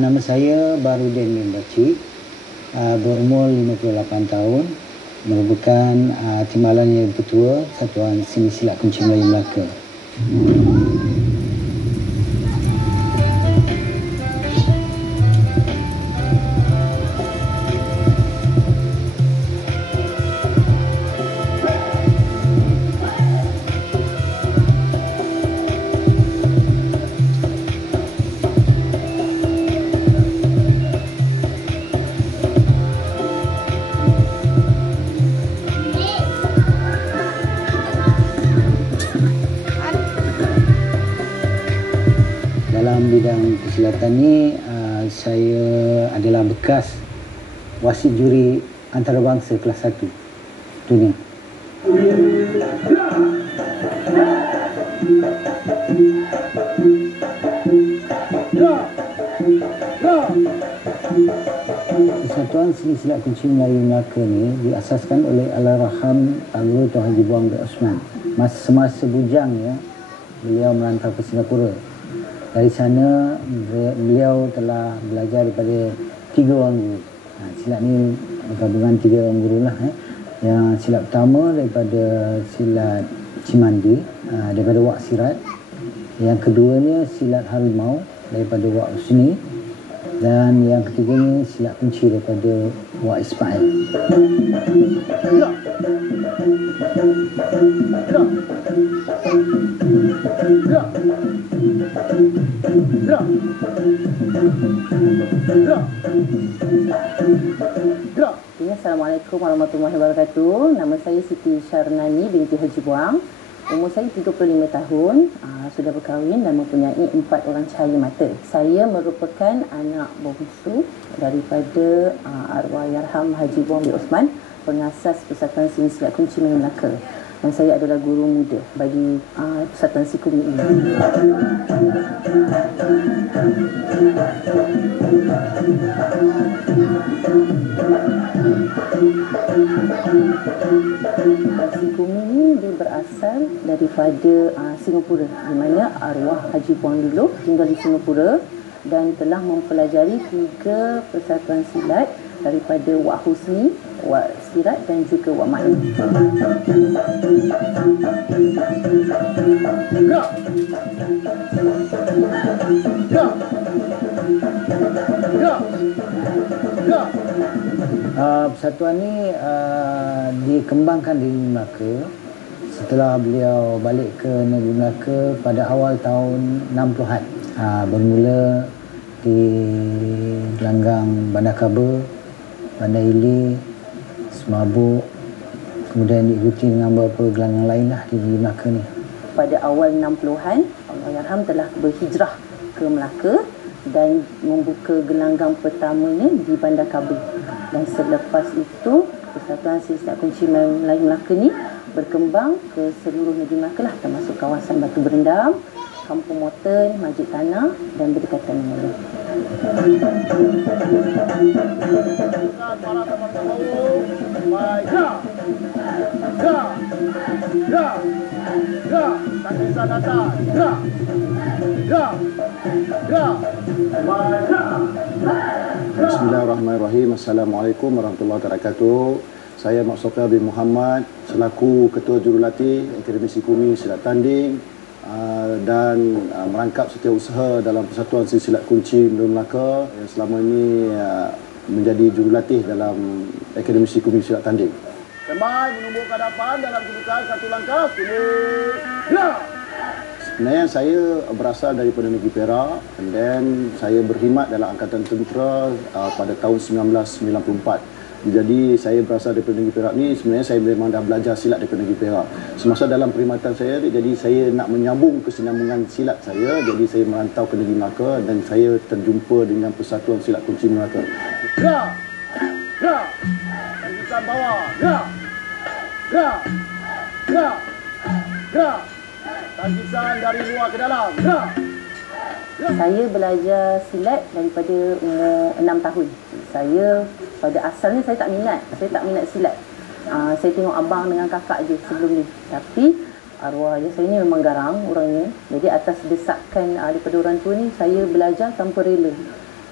Nama saya Barudin Limbaci, berumur 58 tahun, merupakan timbalan yang ketua Satuan Seni Silat Kunci Melayu Melaka. Dalam bidang kesilatan ni, saya adalah bekas wasit juri antarabangsa kelas 1 dunia. Persatuan Seni Silat Kunci Melayu Melaka ni diasaskan oleh Allahyarham Alur Tuan Haji Buang bin Osman. Semasa bujangnya, beliau merantau ke Singapura. Dari sana beliau telah belajar daripada 3 orang guru. Silat ni gabungan 3 orang guru lah. Yang silat pertama daripada silat Cimandi, daripada Wak Sirat. Yang keduanya silat Harimau daripada Wak Husni. Dan yang ketiganya silat kunci daripada Wak Ismail. Assalamualaikum warahmatullahi wabarakatuh. Nama saya Siti Syarnani binti Haji Buang. Umur saya 35 tahun, sudah berkahwin dan mempunyai 4 orang cahaya mata. Saya merupakan anak bongsu daripada Arwahyarham Haji Buang bin Osman, pengasas Persatuan Seni Silat Kunci Melayu Melaka. Dan saya adalah guru muda bagi Persatuan Sikumi ini. Sikumi ini dia berasal daripada Singapura, di mana arwah Haji Buang dulu tinggal di Singapura dan telah mempelajari 3 persatuan silat daripada Wak Husni, Wak Sirat dan juga Wak Ma'in. Persatuan ni dikembangkan di Melaka setelah beliau balik ke negeri Melaka pada awal tahun 60-an. Bermula di gelanggang Bandar Kaba, Bandar Ili, Semabuk, kemudian diikuti dengan beberapa gelanggang lain lah di Melaka ni. Pada awal 60-an, Allahyarham telah berhijrah ke Melaka dan membuka gelanggang pertamanya di Bandar Kaba. Dan selepas itu, Persatuan Seni Silat Kunci Melayu Melaka ni berkembang ke seluruh negeri Melaka lah, termasuk kawasan Batu Berendam, Kampung Moten, Masjid Tanah dan berdekatan dengan Bismillahirrahmanirrahim. Assalamualaikum warahmatullahi wabarakatuh. Saya Mak Sofia bin Muhammad selaku Ketua Jurulatih Akademi Sikumi Silat Tanding dan merangkap setiausaha dalam Persatuan Seni Silat Kunci Melayu Melaka yang selama ini menjadi jurulatih dalam Akademi Sikumi Silat Tanding. Semai menumbuk ke hadapan dalam kedudukan 1 langkah. Gerak! Sebenarnya saya berasal daripada negeri Perak dan saya berkhidmat dalam Angkatan Tentera pada tahun 1994. Jadi saya berasal daripada negeri Perak ni, sebenarnya saya memang dah belajar silat daripada negeri Perak. Semasa dalam perkhidmatan saya, jadi saya nak menyambung kesinambungan silat saya, jadi saya merantau ke negeri Melaka dan saya terjumpa dengan Persatuan Silat Kunci Melaka. Gerak! Gerak! Tangkisan bawah. Gerak! Gerak! Gerak! Gerak! Tangkisan dari luar ke dalam. Gerak! Saya belajar silat daripada umur 6 tahun. Saya pada asalnya saya tak minat. Saya tak minat silat. Saya tengok abang dengan kakak je sebelum ni. Tapi arwah ayah saya ni memang garang orangnya. Jadi atas desakan daripada orang tua ni, saya belajar tanpa rela.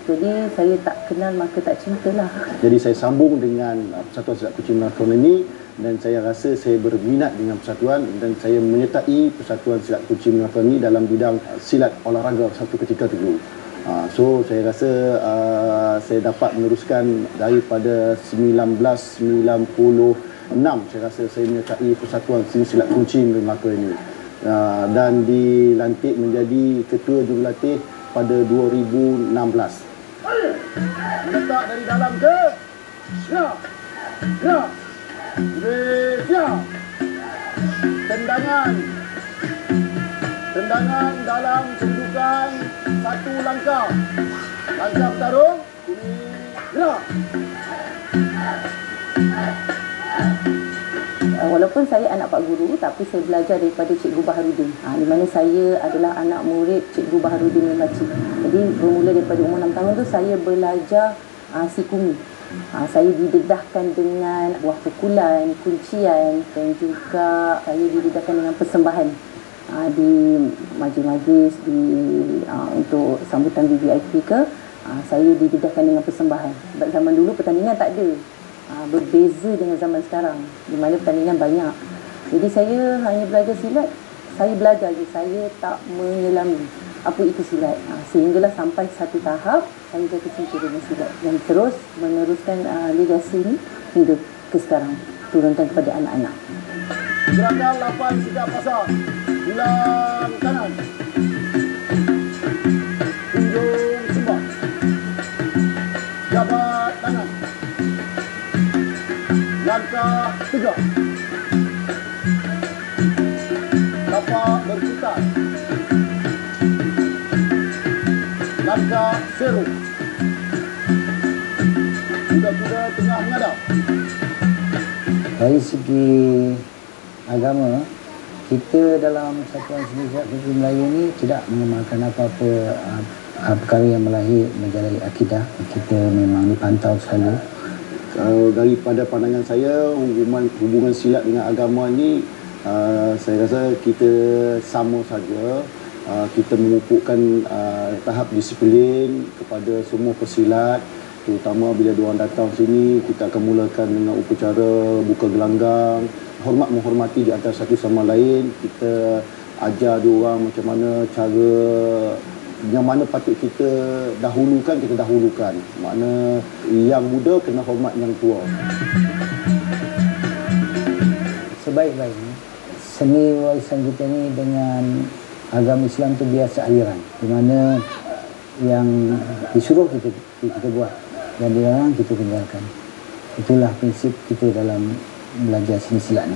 Jadi saya tak kenal maka tak cintalah. Jadi saya sambung dengan Persatuan Silat Kuching Melaka ini, dan saya rasa saya berminat dengan persatuan dan saya menyertai Persatuan Silat Kuching Melaka ini dalam bidang silat olahraga satu ketika dulu. So saya rasa saya dapat meneruskan daripada 1996 saya rasa saya menyertai Persatuan Silat Kuching Melaka ini. Dan dilantik menjadi ketua jurulatih pada 2016. Letak dari dalam ke. Ya. Ya. Siap. Tendangan. Tendangan dalam kedudukan satu langkah. Langkah bertarung. Ini gerak. Walaupun saya anak Pak Guru, tapi saya belajar daripada Cikgu Baharudin. Di mana saya adalah anak murid Cikgu Baharudin Melaci. Jadi bermula daripada umur 6 tahun tu saya belajar sikumi. Saya didedahkan dengan buah pukulan, kuncian, dan juga saya didedahkan dengan persembahan di majlis-majlis untuk sambutan VVIP ke. Saya didedahkan dengan persembahan. Sebab zaman dulu pertandingan tak ada. Berbeza dengan zaman sekarang di mana pertandingan banyak. Jadi saya hanya belajar silat. Saya belajar je, saya tak menyelami apa itu silat. Sehinggalah sampai satu tahap saya jatuh cinta dengan silat dan terus meneruskan legasi ini hingga ke sekarang, turunkan kepada anak-anak. Gerakan 8 sigap pasang. Ulang kanan. Tunjuk sembah. Jabat tangan. Langkah tegak. Tapak berputar. Langkah seru. Kuda-kuda tengah menghadap. Dari segi agama, kita dalam Persatuan Silat Kuching Melayu ini tidak mengamalkan apa-apa perkara yang menjalani akidah. Kita memang dipantau selalu. Daripada pandangan saya, hubungan silat dengan agama ni, saya rasa kita sama saja. Kita memupukkan tahap disiplin kepada semua pesilat, terutama bila diorang datang sini, kita akan mulakan dengan upacara buka gelanggang, hormat menghormati di antara satu sama lain. Kita ajar diorang macam mana cara yang mana patut kita dahulukan, kita dahulukan. Makna yang muda kena hormat yang tua. Sebaik-baiknya seni warisan kita ni dengan agama Islam tu biasa aliran, di mana yang disuruh kita buat dan dilarang kita tinggalkan. Itulah prinsip kita dalam belajar seni silat ni.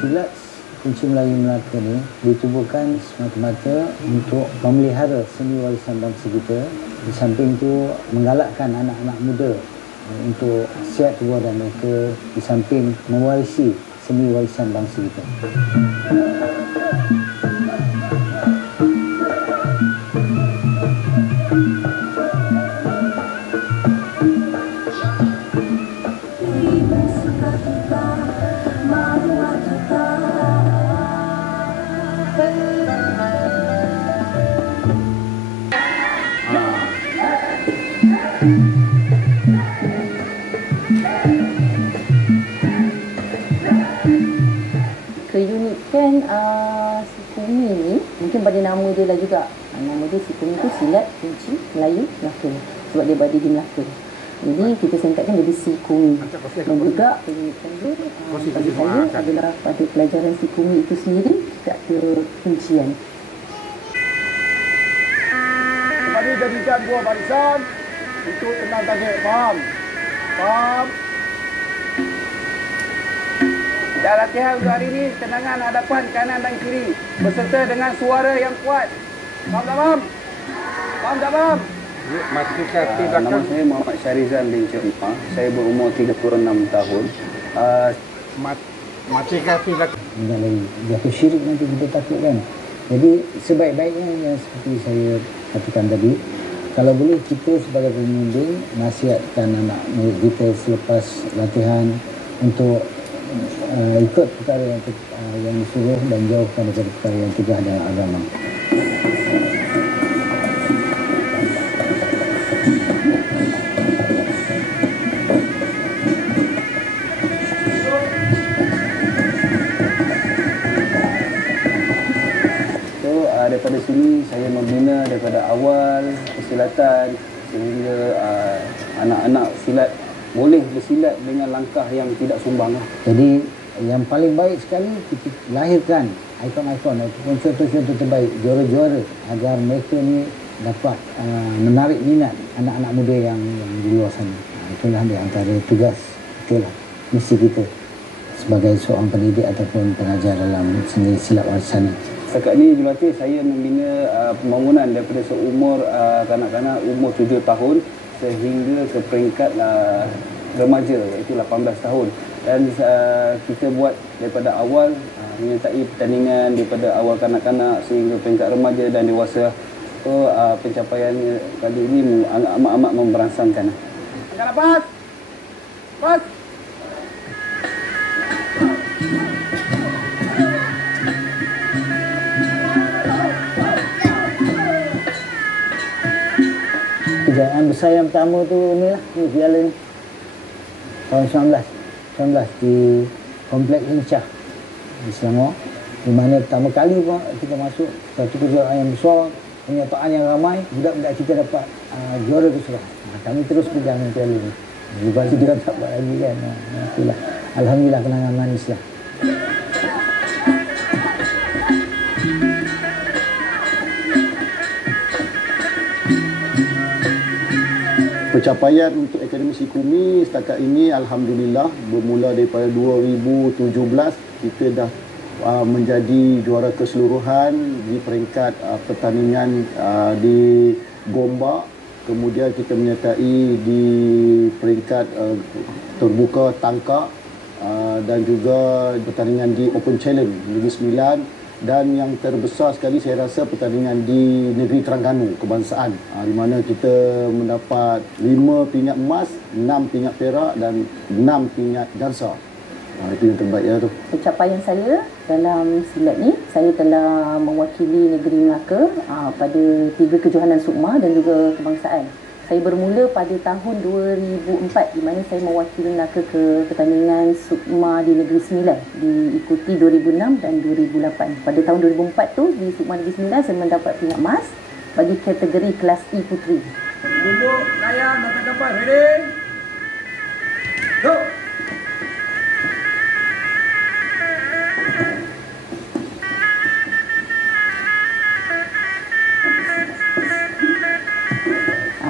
Silat Kuching Melayu Melaka ni ditubuhkan semata-mata untuk memelihara seni warisan bangsa kita. Di samping itu menggalakkan anak-anak muda untuk sihat tubuh dan mereka, di samping mewarisi seni warisan bangsa kita. Keunikan sikumi ni mungkin pada nama dia lah juga. Nama dia sikumi tu Silat Kuching Melayu Melaka, sebab dia berada di Melaka. Jadi kita singkatkan jadi sikumi. Dan juga keunikan dia bagi saya adalah pada pelajaran sikumi itu sendiri tak ada kuncian. Kembali jadikan buah barisan untuk tenang target. Faham? Faham? Dan latihan untuk hari ini, tendangan hadapan kanan dan kiri berserta dengan suara yang kuat. Faham tak faham? Faham tak faham? Nama saya Muhammad Syarizal bin Cik. Saya berumur 36 tahun. Mati kaki dah. Jangan lagi jatuh syirik nanti kita takut kan. Jadi sebaik-baiknya yang seperti saya katakan tadi, Kalau boleh kita sebagai pembimbing nasihatkan anak murid kita selepas latihan untuk ikut perkara yang disuruh dan jauhkan daripada perkara yang tidak dalam agama. Daripada sini saya membina daripada awal persilatan sehingga anak-anak silat boleh bersilat dengan langkah yang tidak sumbang. Jadi yang paling baik sekali kita lahirkan ikon-ikon ataupun contoh-contoh terbaik, juara-juara agar mereka ni dapat menarik minat anak-anak muda yang di luar sana. Itulah di antara tugas, itulah misi kita sebagai seorang pendidik ataupun pengajar dalam seni silat warisan. Setakat ni jurulatih saya membina pembangunan daripada seumur kanak-kanak umur 7 tahun sehingga ke peringkat remaja iaitu 18 tahun. Dan kita buat daripada awal menyertai pertandingan daripada awal kanak-kanak sehingga peringkat remaja dan dewasa. So pencapaian kali ini amat-amat memberangsangkan. Angkat nafas. Pas. Kejayaan besar yang pertama tu inilah, ni piala ni. Tahun 19 di Kompleks Lincah di Selangor, di mana pertama kali kita masuk satu kejuaraan yang besar, penyertaan yang ramai, budak-budak kita dapat juara keseluruhan. Kami terus pegang piala ni. Lepas tu kita tak buat lagi kan. Itulah. Alhamdulillah kenangan manis lah. Pencapaian untuk Akademi Sikumi setakat ini alhamdulillah bermula daripada 2017 kita dah menjadi juara keseluruhan di peringkat pertandingan di Gombak, kemudian kita menyertai di peringkat terbuka Tangkak dan juga pertandingan di Open Challenge Negeri Sembilan. Dan yang terbesar sekali saya rasa pertandingan di Negeri Terengganu Kebangsaan, di mana kita mendapat 5 pingat emas, 6 pingat perak dan 6 pingat gansa. Itu yang terbaik ya tu. Pencapaian saya dalam silat ni, saya telah mewakili negeri Melaka pada 3 kejohanan sukma dan juga kebangsaan. Saya bermula pada tahun 2004 di mana saya mewakili Melaka ke pertandingan sukma di Negeri Sembilan, diikuti 2006 dan 2008. Pada tahun 2004 tu di sukma Negeri Sembilan saya mendapat pingat emas bagi kategori kelas E puteri. Duduk, layan, dapat. Ready? Go!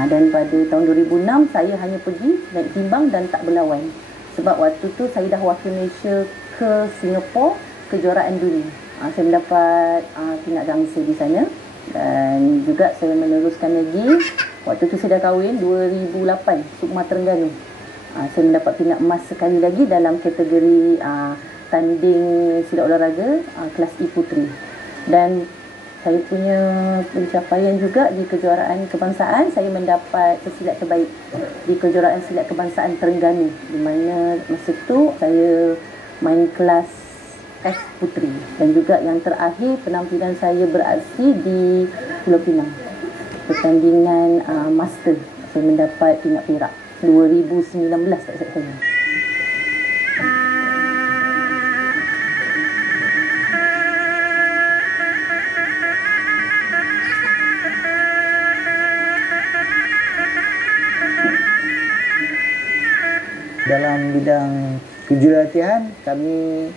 Dan pada tahun 2006 saya hanya pergi naik timbang dan tak berlawan. Sebab waktu tu saya dah wakil Malaysia ke Singapura kejuaraan dunia. Saya mendapat pingat gangsa di sana dan juga saya meneruskan lagi. Waktu tu saya dah kahwin 2008 Sukma Terengganu. Saya mendapat pingat emas sekali lagi dalam kategori tanding silat olahraga kelas E puteri. Dan saya punya pencapaian juga di kejuaraan kebangsaan, saya mendapat pesilat terbaik di kejuaraan silat kebangsaan Terengganu, di mana masa tu saya main kelas F puteri. Dan juga yang terakhir penampilan saya beraksi di Pulau Pinang, pertandingan master. Saya mendapat pingat perak 2019 tak silap saya. Dalam bidang kejurulatihan, kami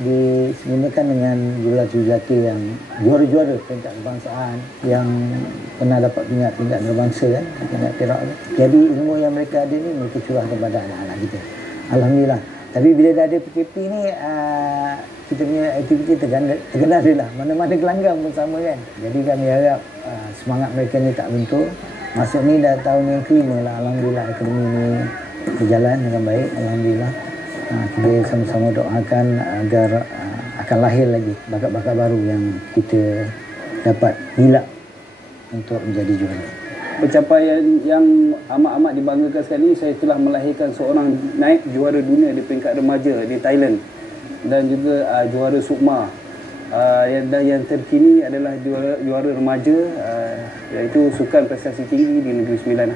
disempurnakan dengan jurulatih-jurulatih yang juara-juara peringkat kebangsaan yang pernah dapat pingat antarabangsa kan, pingat perak tu. Jadi ilmu yang mereka ada ni mereka curah kepada anak-anak kita. Alhamdulillah. Tapi bila dah ada PKP ni kita punya aktiviti tergendara lah. Mana-mana gelanggang pun sama kan. Jadi kami harap semangat mereka ni tak luntur. Masuk ni dah tahun yang kelima lah. Alhamdulillah akademi ni berjalan dengan baik. Alhamdulillah. Kita sama-sama doakan agar akan lahir lagi bakat-bakat baru yang kita dapat hilak untuk menjadi juara. pencapaian yang amat-amat dibanggakan sekali ini, saya telah melahirkan seorang naib juara dunia di peringkat remaja di Thailand dan juga juara Sukma. Dan yang terkini adalah juara remaja, iaitu sukan prestasi tinggi di Negeri Sembilan.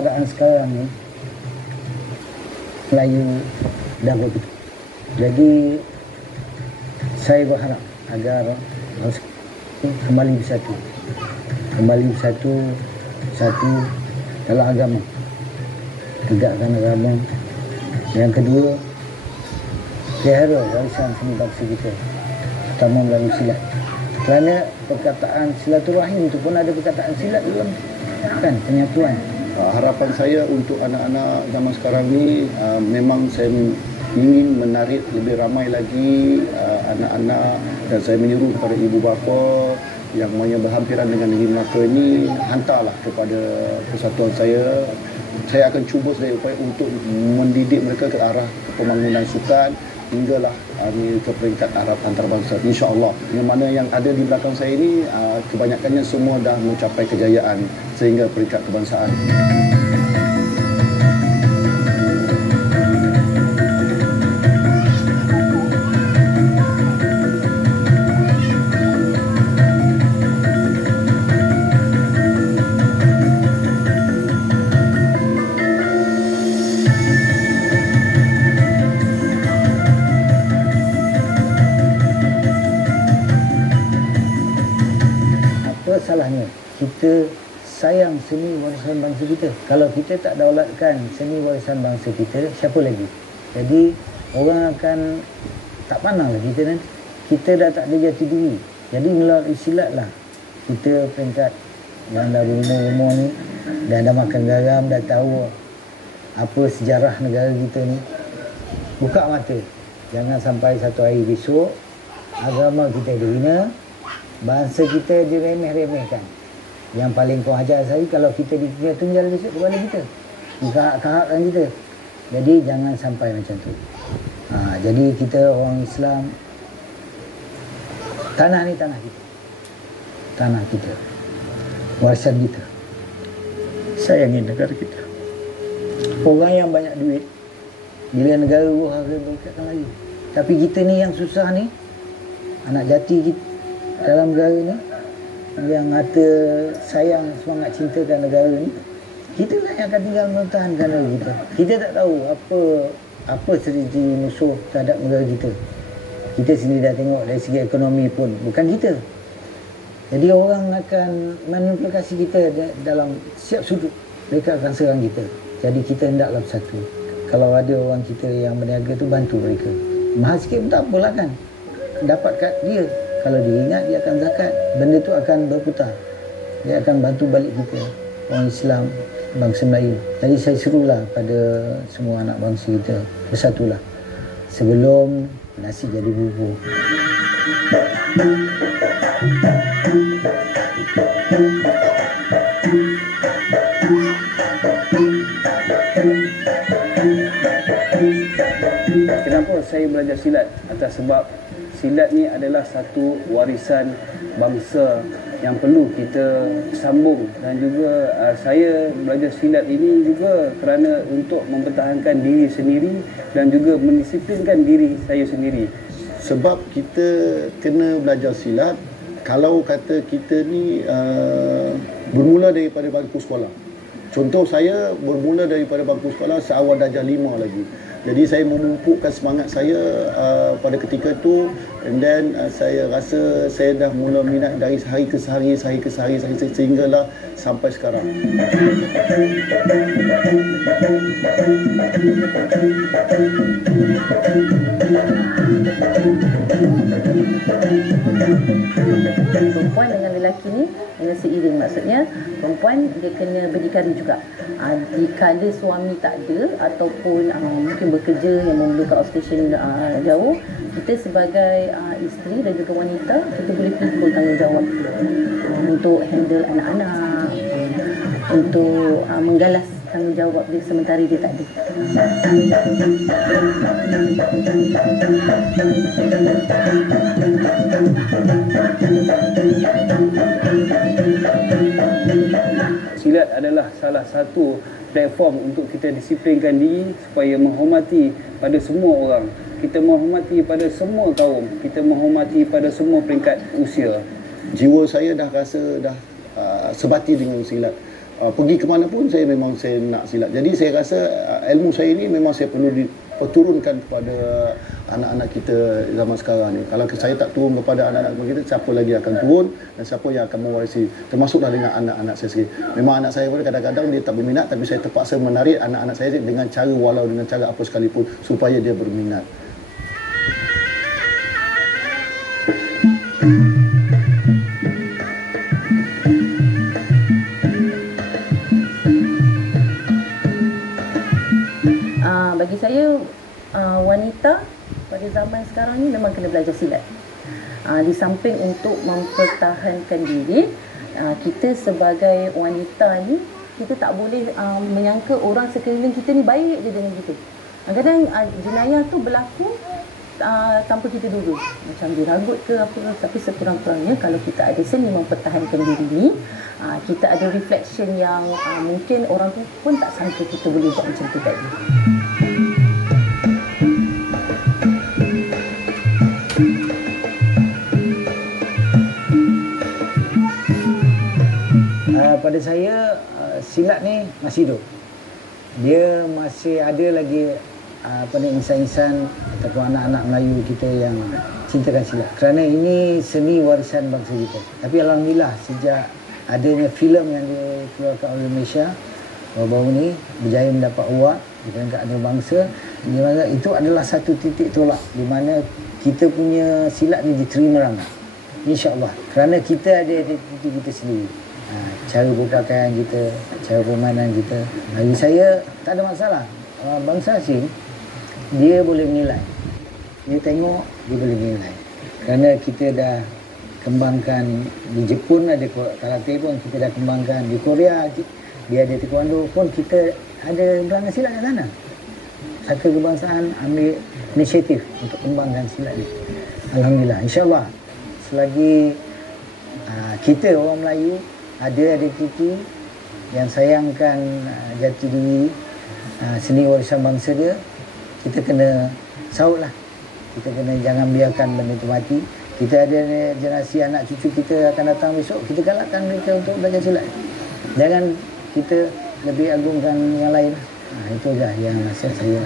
Keadaan sekarang ni Melayu dah begitu. Jadi saya berharap agar kembali bersatu, satu dalam agama, tegakkan agama. Yang kedua, pelihara warisan seni bangsa kita, terutama melalui silat. Kerana perkataan silaturahim itu pun ada perkataan silat dalam, kan, penyatuan. Harapan saya untuk anak-anak zaman sekarang ni, memang saya ingin menarik lebih ramai lagi anak-anak, dan saya menyeru kepada ibu bapa yang berhampiran dengan negeri Melaka ini, hantarlah kepada persatuan saya. Saya akan cuba sedaya upaya untuk mendidik mereka ke arah pembangunan sukan hinggalah ke peringkat antarabangsa, insya-Allah. Yang mana yang ada di belakang saya ini kebanyakannya semua dah mencapai kejayaan sehingga peringkat kebangsaan. Salahnya kita sayang seni warisan bangsa kita. Kalau kita tak daulatkan seni warisan bangsa kita, siapa lagi? Jadi orang akan tak pandang lah kita nanti. Kita dah tak ada jati diri. Jadi melalui silat lah kita peringkat yang dah berumur-umur ni, dah makan garam, dah tahu apa sejarah negara kita ni. Buka mata. Jangan sampai satu hari besok agama kita dihina, bangsa kita diremeh-remehkan. Yang paling kau ajar saya, kalau kita ditunjal besok kepada kita, dikahak-kahakkan kita. Jadi jangan sampai macam tu. Jadi kita orang Islam, tanah ni tanah kita, tanah kita, warisan kita. Sayangi negara kita. Orang yang banyak duit, bila negara harga berikatkan lagi. Tapi kita ni yang susah ni, anak jati kita dalam negara ni, yang kata sayang, semangat cintakan negara ni, kita lah yang akan tinggal mempertahankan negara kita. Kita tak tahu apa strategi musuh terhadap negara kita. Kita sendiri dah tengok dari segi ekonomi pun bukan kita. Jadi orang akan manipulasi kita dalam setiap sudut. Mereka akan serang kita. Jadi kita hendaklah bersatu. Kalau ada orang kita yang berniaga tu, bantu mereka. Mahal sikit pun tak apalah kan, dapat kat dia. Kalau dia ingat, dia akan zakat. Benda tu akan berputar. Dia akan bantu balik kita, orang Islam, bangsa Melayu. Jadi saya serulah pada semua anak bangsa kita, bersatulah sebelum nasi jadi bubur. Kenapa saya belajar silat? Atas sebab silat ni adalah satu warisan bangsa yang perlu kita sambung, dan juga saya belajar silat ini juga kerana untuk mempertahankan diri sendiri dan juga mendisiplinkan diri saya sendiri. Sebab kita kena belajar silat kalau kata kita ni bermula daripada bangku sekolah. Contoh saya bermula daripada bangku sekolah seawal darjah 5 lagi. Jadi saya memupukkan semangat saya pada ketika itu, and then saya rasa saya dah mula minat dari hari ke hari sehinggalah sampai sekarang. Perempuan dengan lelaki ni dengan seiring, maksudnya perempuan dia kena berdikari juga. Dikala suami tak ada ataupun mungkin bekerja yang memerlukan outstation jauh, kita sebagai isteri dan juga wanita, kita boleh pikul tanggungjawab untuk handle anak-anak, untuk menggalas tanggungjawab dia sementara dia tak ada. Silat adalah salah satu platform untuk kita disiplinkan diri supaya menghormati pada semua orang. Kita menghormati pada semua kaum, kita menghormati pada semua peringkat usia. Jiwa saya dah rasa dah sebati dengan silat. Pergi ke mana pun saya memang saya nak silat. Jadi saya rasa ilmu saya ini memang saya perlu diturunkan kepada anak-anak kita zaman sekarang ni. Kalau saya tak turun kepada anak-anak kita, siapa lagi akan turun dan siapa yang akan mewarisi? Termasuklah dengan anak-anak saya sendiri. Memang anak saya pun kadang-kadang dia tak berminat, tapi saya terpaksa menarik anak-anak saya dengan cara, walau dengan cara apa sekalipun, supaya dia berminat. Bagi saya, wanita pada zaman sekarang ni memang kena belajar silat. Di samping untuk mempertahankan diri, kita sebagai wanita ni, kita tak boleh menyangka orang sekeliling kita ni baik je dengan kita. Kadang-kadang jenayah tu berlaku tanpa kita duga, macam diragut ke apa, tapi sekurang-kurangnya kalau kita ada seni mempertahankan diri ni, kita ada reflection yang mungkin orang tu pun tak sangka kita boleh buat macam tu tadi. Pada saya, silat ni masih hidup. Dia masih ada lagi insan-insan ataupun anak-anak Melayu kita yang cintakan silat. Kerana ini seni warisan bangsa kita. Tapi alhamdulillah, sejak adanya filem yang dikeluarkan oleh Malaysia baru-baru ni, berjaya mendapat award di peringkat antarabangsa, di mana itu adalah satu titik tolak di mana kita punya silat ni diterima ramai. InsyaAllah. Kerana kita ada identiti kita sendiri. Cara berpakaian kita, cara permainan kita. Bagi saya tak ada masalah. Bangsa asing dia boleh menilai. Dia tengok, dia boleh menilai. Kerana kita dah kembangkan di Jepun, ada karate pun kita dah kembangkan. Di Korea dia ada taekwondo pun, kita ada belanga silat kat sana. Satu kebangsaan ambil inisiatif untuk kembangkan silat ni. Alhamdulillah. InsyaAllah selagi kita orang Melayu ada identiti yang sayangkan jati diri, seni warisan bangsa dia, kita kena sautlah. Kita kena jangan biarkan benda itu mati. Kita ada generasi anak cucu kita akan datang besok, kita galakkan mereka untuk belajar silat. Jangan kita lebih agungkan yang lain. Itu saja yang nasihat saya.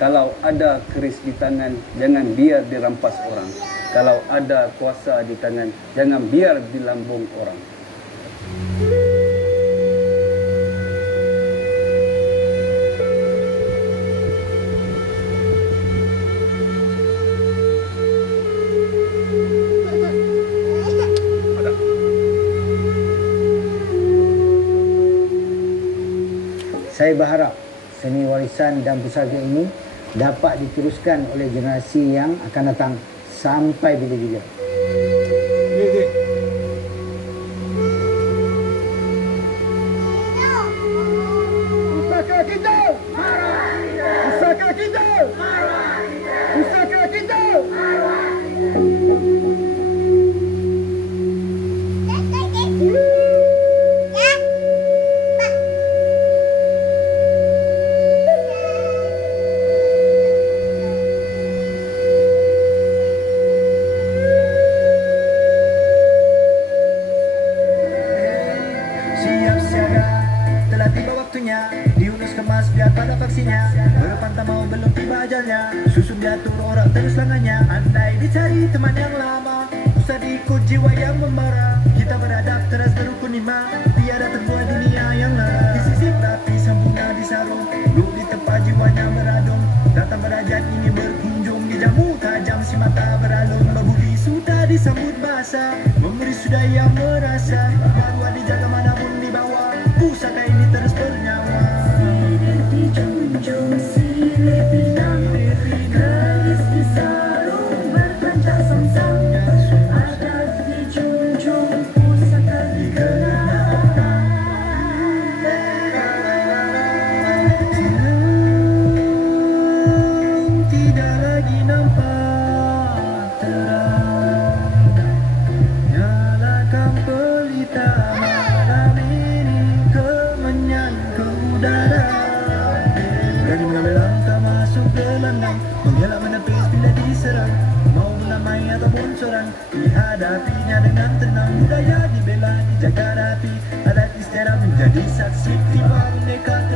Kalau ada keris di tangan, jangan biar dirampas orang. Kalau ada kuasa di tangan, jangan biar dilambung orang. Saya berharap seni warisan dan pusaka ini dapat diteruskan oleh generasi yang akan datang sampai bila-bila. Pusaka kita! Pusaka kita! Pusaka kita! pastinya, diulus kemas biar pada vaksinnya. Berpantau mau belum tiba ajalnya, susun diatur orang terus lengannya. Andai dicari teman yang lama, usah diikut jiwa yang membara. Kita beradab terus berukun lima, tiada terbuat dunia yang lara. Disisip rapi sempurna disarung, duduk di tempat jiwanya beradung. Datang berajat ini berkunjung, dijamu tajam si mata beralung. Berbudi sudah disambut bahasa, memberi sudah yang merasa. Maruah dijaga manapun dibawa, pusaka ini terus bernyawa. Silir dijunjung, silir pinang, keris disarung, berkancah samsang. Adat dijunjung, pusaka dikenang. Tidak lagi nampak terang, nyalakan pelita malam ini, kemenyan ke udara. Berani mengambil langkah masuk ke landang, mengelak menepis bila diserang. Mau menamai ataupun seorang, dihadapinya dengan tenang. Budaya dibela, dijaga rapi, adat istiadat menjadi saksi. Tiba mendekat